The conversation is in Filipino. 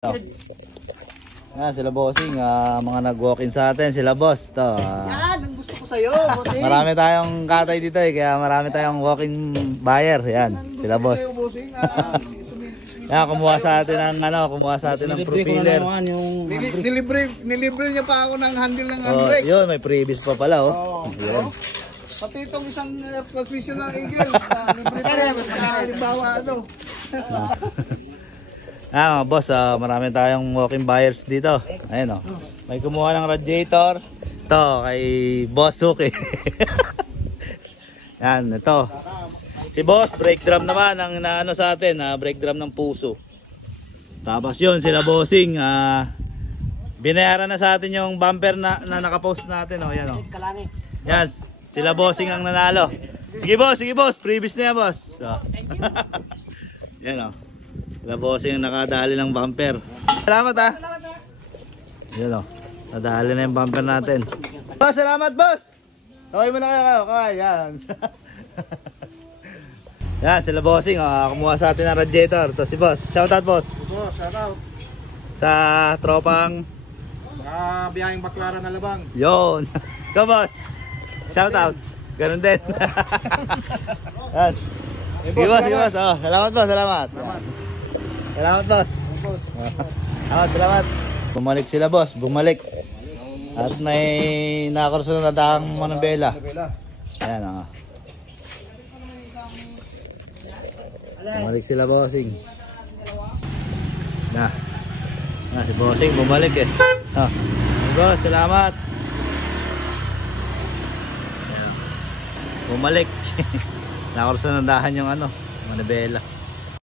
Sila bossing, mga nag-walk-in sa atin, sila boss to. Yan, ang gusto ko sa'yo, bossing. Marami tayong katay dito kaya marami tayong walk-in buyer. Yan, sila boss. Yan, kumuha sa atin ng profiler. Nilibre niya pa ako ng handle ng handbrake. Yun, may previous pa pala Yan. Pati itong isang transmission ng Eagle. Libre pa yan, halimbawa mga boss, marami tayong walk-in buyers dito. Ayun may kumuha ng radiator. Ito, kay Boss Suki. Yan, ito. Si Boss, brake drum naman ang naano sa atin, brake drum ng puso. Tapos yun, sila bossing, binayaran na sa atin yung bumper na nakapost natin. Yan, yan, sila bossing ang nanalo. Sige boss, previous na yan boss. Yan sila bossing ang nakadali ng bumper. Salamat Yan nadali na yung bumper natin. Boss, salamat boss. Kaway mo na kayo, kaway. Yan. Yan, sila bossing. Kumuha sa atin ng radiator. Ito si boss. Shoutout boss. Boss, shoutout. Sa tropang biyaheng Baclaran na Labang. Yun. Go boss. Shoutout. Ganun din. Yan. Sige boss. Salamat boss, salamat. Salamat boss. Salamat. Bumalik sila boss, bumalik. At may nakakursunod na daang manabela. Ayan bumalik sila bossing. Si bossing bumalik boss, salamat. Bumalik. Nakakursunod na dahan yung manabela.